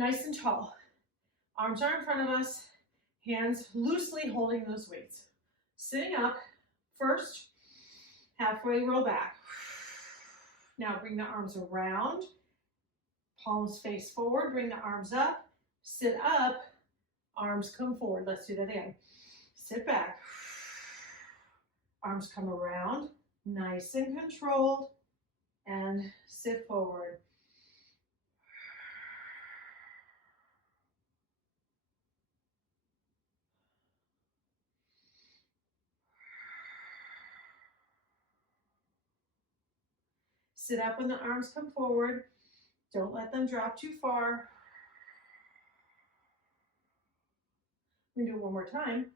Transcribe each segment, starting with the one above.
nice and tall. Arms are in front of us, hands loosely holding those weights. Sitting up, first, halfway roll back. Now bring the arms around, palms face forward, bring the arms up, sit up, arms come forward. Let's do that again. Sit back, arms come around, nice and controlled, and sit forward. Sit up when the arms come forward. Don't let them drop too far. We can do it one more time.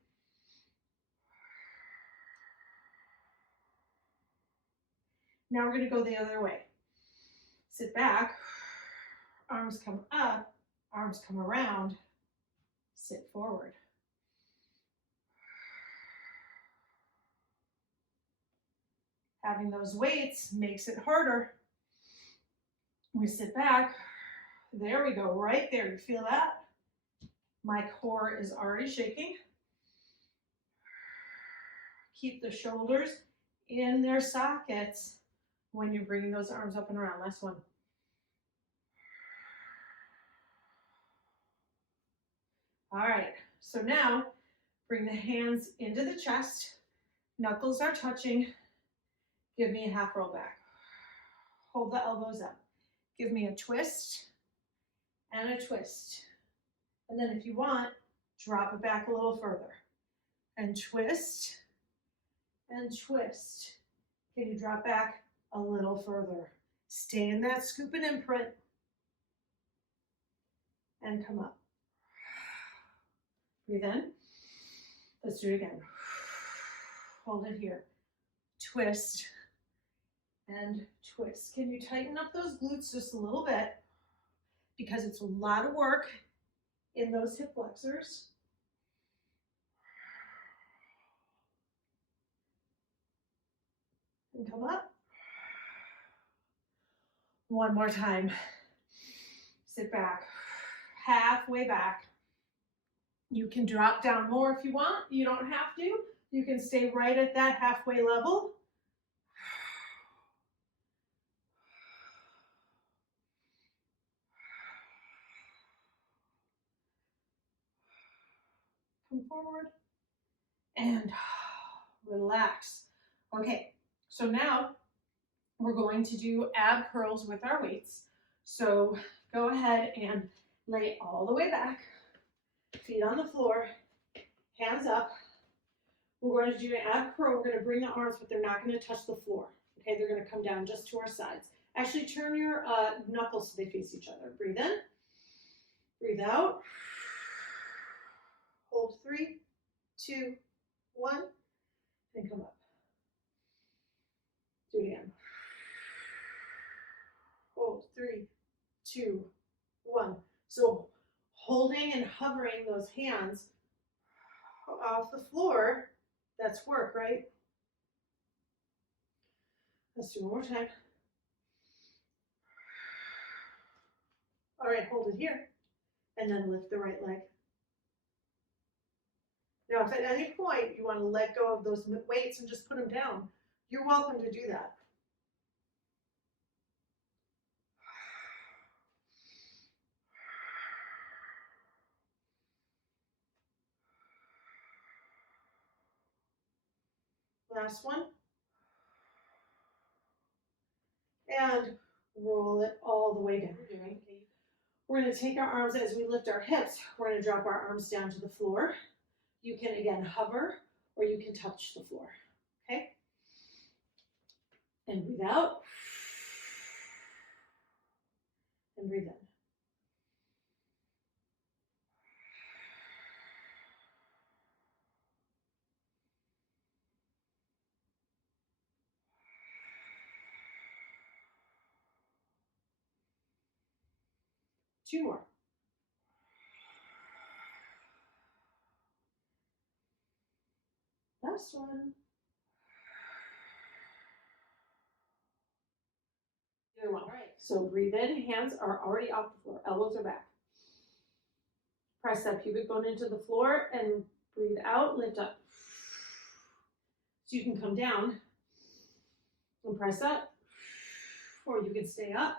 Now we're going to go the other way. Sit back, arms come up, arms come around, sit forward. Having those weights makes it harder. We sit back. There we go, right there. You feel that? My core is already shaking. Keep the shoulders in their sockets when you're bringing those arms up and around. Last one. All right, so now bring the hands into the chest. Knuckles are touching. Give me a half roll back. Hold the elbows up. Give me a twist and a twist. And then if you want, drop it back a little further. And twist and twist. Can you drop back a little further? Stay in that scoop and imprint. And come up. Breathe in. Let's do it again. Hold it here. Twist and twist. Can you tighten up those glutes just a little bit? Because it's a lot of work in those hip flexors. And come up. One more time. Sit back. Halfway back. You can drop down more if you want. You don't have to. You can stay right at that halfway level. Come forward and relax. Okay, so now we're going to do ab curls with our weights. So go ahead and lay all the way back, feet on the floor, hands up. We're going to do an ab curl. We're going to bring the arms, but they're not going to touch the floor. Okay, they're going to come down just to our sides. Actually, turn your knuckles so they face each other. Breathe in, breathe out. Hold 3, 2, 1, and come up. Do it again. Hold 3, 2, 1. So holding and hovering those hands off the floor, that's work, right? Let's do one more time. All right, hold it here, and then lift the right leg. Now, if at any point you want to let go of those weights and just put them down, you're welcome to do that. Last one. And roll it all the way down. We're going to take our arms as we lift our hips. We're going to drop our arms down to the floor. You can, again, hover, or you can touch the floor, okay? And breathe out. And breathe in. Two more. Last one. Other one. All right. So breathe in. Hands are already off the floor. Elbows are back. Press that pubic bone into the floor and breathe out, lift up. So you can come down and press up, or you can stay up.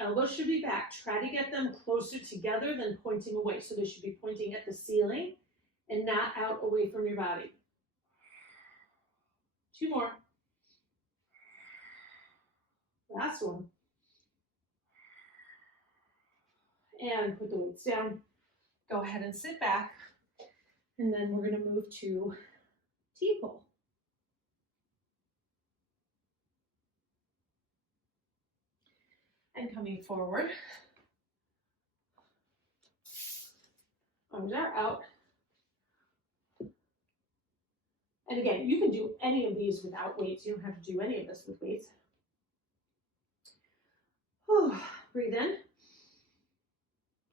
Elbows should be back. Try to get them closer together than pointing away. So they should be pointing at the ceiling and not out away from your body. 2 more. Last one. And put the weights down. Go ahead and sit back. And then we're going to move to T-pull. And coming forward. Arms are out. And again, you can do any of these without weights. You don't have to do any of this with weights. Whew. Breathe in.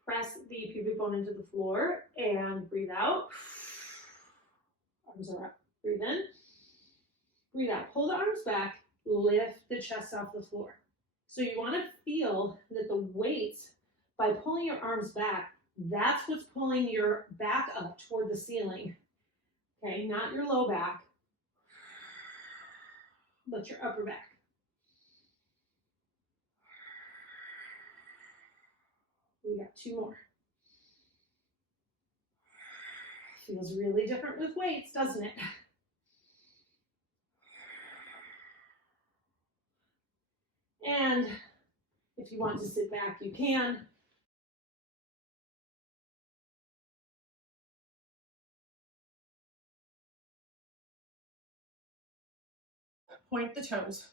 Press the pubic bone into the floor and breathe out. Arms are up. Breathe in. Breathe out. Pull the arms back. Lift the chest off the floor. So you want to feel that the weights, by pulling your arms back, that's what's pulling your back up toward the ceiling. Okay, not your low back, but your upper back. We got 2 more. Feels really different with weights, doesn't it? And if you want to sit back, you can. Point the toes.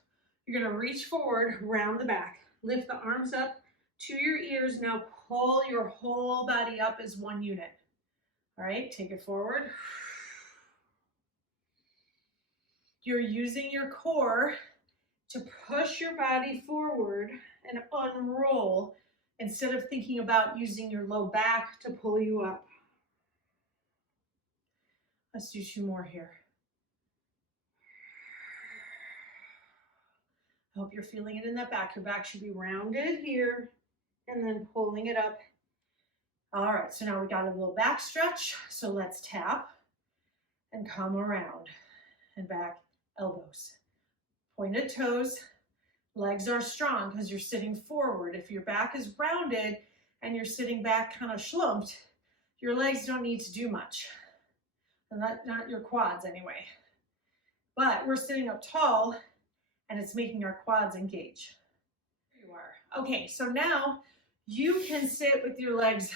You're going to reach forward, round the back. Lift the arms up to your ears. Now pull your whole body up as one unit. All right, take it forward. You're using your core to push your body forward and unroll instead of thinking about using your low back to pull you up. Let's do 2 more here. I hope you're feeling it in that back. Your back should be rounded here and then pulling it up. All right, so now we got a little back stretch. So let's tap and come around and back, elbows. Pointed toes, legs are strong because you're sitting forward. If your back is rounded and you're sitting back kind of schlumped, your legs don't need to do much. And not your quads anyway. But we're sitting up tall and it's making our quads engage. There you are. Okay, so now you can sit with your legs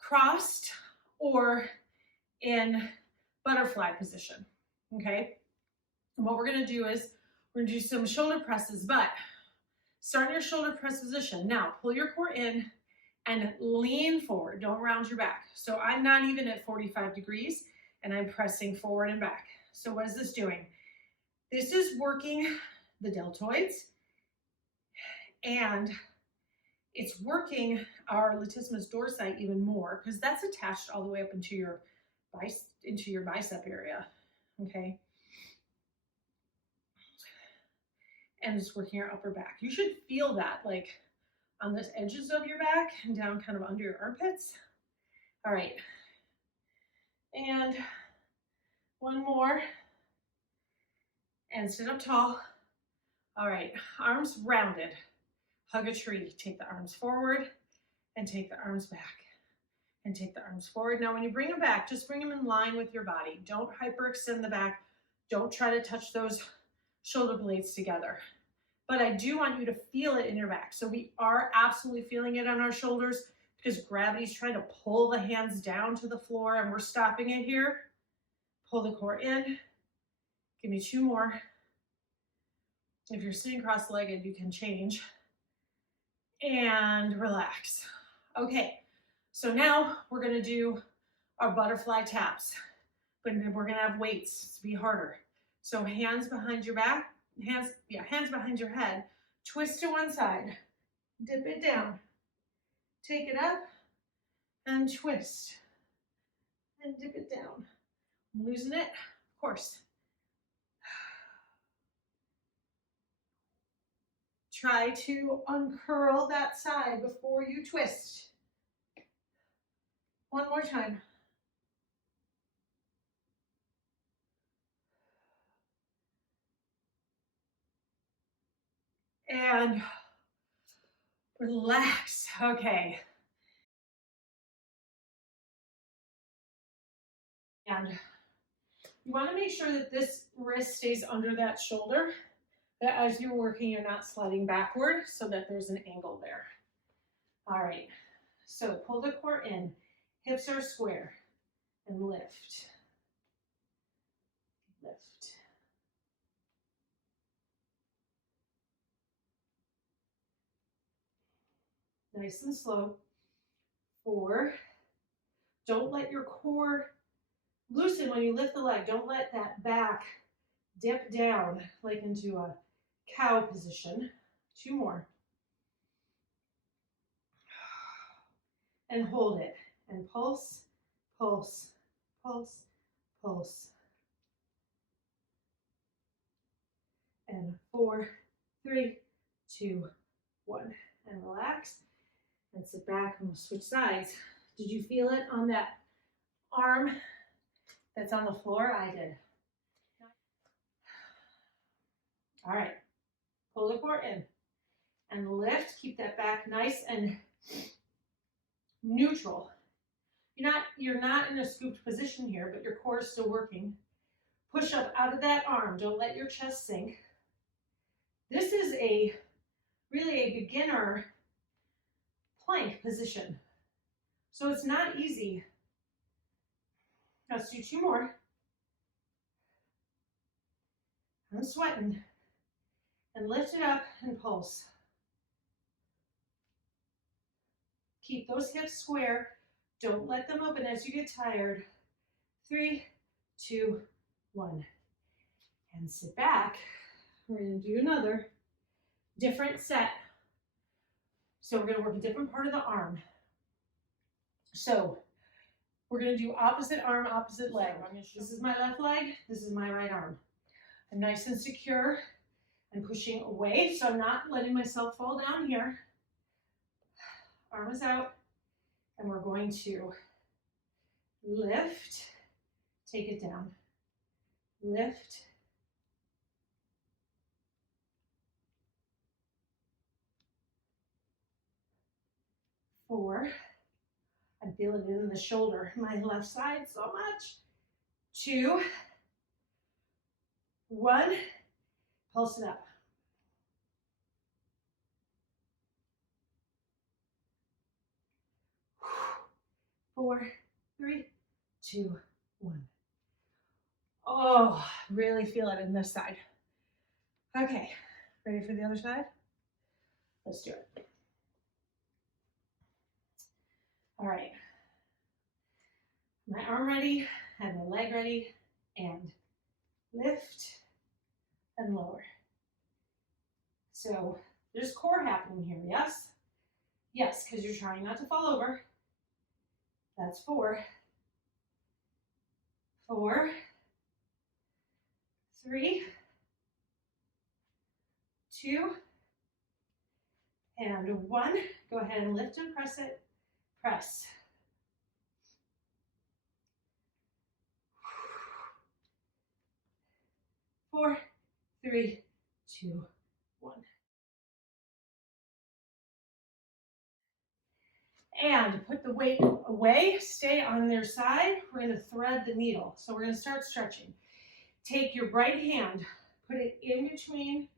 crossed or in butterfly position, okay? And what we're gonna do is we're gonna do some shoulder presses, but start in your shoulder press position. Now pull your core in and lean forward, don't round your back. So I'm not even at 45 degrees and I'm pressing forward and back. So what is this doing? This is working the deltoids and it's working our latissimus dorsi even more because that's attached all the way up into your bicep area, okay? And it's working your upper back. You should feel that like on the edges of your back and down kind of under your armpits. All right, and 1 more, and sit up tall. All right, arms rounded, hug a tree. Take the arms forward and take the arms back and take the arms forward. Now when you bring them back, just bring them in line with your body. Don't hyperextend the back. Don't try to touch those shoulder blades together. But I do want you to feel it in your back. So we are absolutely feeling it on our shoulders because gravity's trying to pull the hands down to the floor and we're stopping it here. Pull the core in. Give me 2 more. If you're sitting cross-legged, you can change. And relax. Okay, so now we're gonna do our butterfly taps, but we're gonna have weights to be harder. So hands behind your back, hands behind your head, twist to one side, dip it down, take it up, and twist, and dip it down. I'm losing it, of course. Try to uncurl that side before you twist. One more time. And relax. Okay. And you want to make sure that this wrist stays under that shoulder, that as you're working, you're not sliding backward so that there's an angle there. All right. So pull the core in, hips are square, and lift. Lift. Nice and slow. 4. Don't let your core loosen when you lift the leg. Don't let that back dip down like into a cow position. 2 more. And hold it. And pulse, pulse, pulse, pulse. And 4, 3, 2, 1. And relax. And sit back and we'll switch sides. Did you feel it on that arm that's on the floor? I did. All right. Pull the core in and lift. Keep that back nice and neutral. You're not in a scooped position here, but your core is still working. Push up out of that arm. Don't let your chest sink. This is really a beginner plank position. So it's not easy. Let's do 2 more. I'm sweating. And lift it up and pulse. Keep those hips square. Don't let them open as you get tired. 3, 2, 1. And sit back. We're going to do another different set. So we're going to work a different part of the arm. So we're going to do opposite arm, opposite leg. This is my left leg. This is my right arm. I'm nice and secure. I'm pushing away, so I'm not letting myself fall down here. Arm is out. And we're going to lift, take it down, lift, 4, I'm feeling it in the shoulder, my left side so much, 2, 1, pulse it up. 4, 3, 2, 1. Oh, really feel it in this side. Okay, ready for the other side? Let's do it. All right. My arm ready, and my leg ready, and lift and lower. So there's core happening here, yes? Yes, because you're trying not to fall over. That's 4. 4, 3, 2, and 1. Go ahead and lift and press it. Press. Four, 3, 2, 1. And put the weight away, stay on their side. We're going to thread the needle. So we're going to start stretching. Take your right hand, put it in between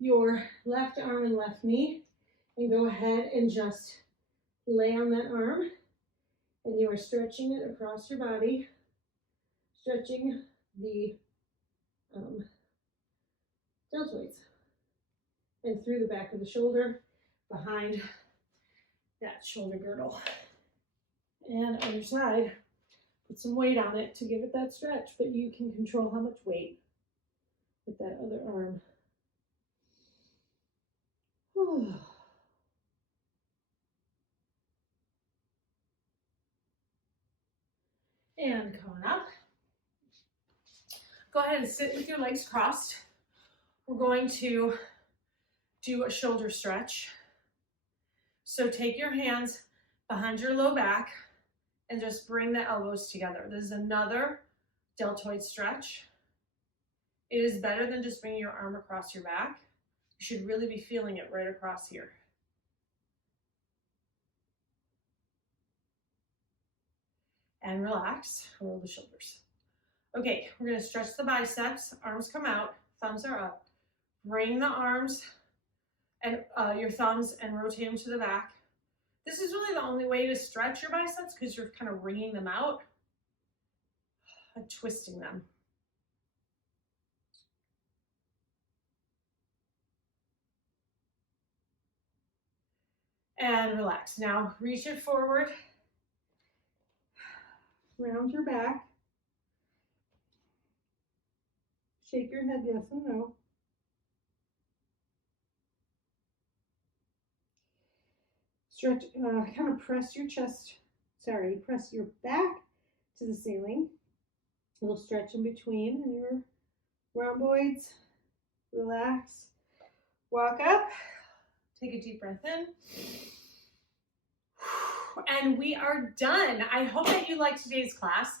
your left arm and left knee, and go ahead and just lay on that arm. And you are stretching it across your body, stretching the deltoids and through the back of the shoulder, behind that shoulder girdle. And other side, put some weight on it to give it that stretch, but you can control how much weight with that other arm. Whew. And coming up, go ahead and sit with your legs crossed. We're going to do a shoulder stretch. So take your hands behind your low back and just bring the elbows together. This is another deltoid stretch. It is better than just bringing your arm across your back. You should really be feeling it right across here. And relax, roll the shoulders. Okay, we're gonna stretch the biceps, arms come out, thumbs are up. Bring the arms and your thumbs and rotate them to the back. This is really the only way to stretch your biceps because you're kind of wringing them out and twisting them. And relax. Now reach it forward. Round your back. Shake your head yes and no. Stretch, kind of press your chest, press your back to the ceiling. A little stretch in between and your rhomboids. Relax. Walk up. Take a deep breath in. And we are done. I hope that you liked today's class.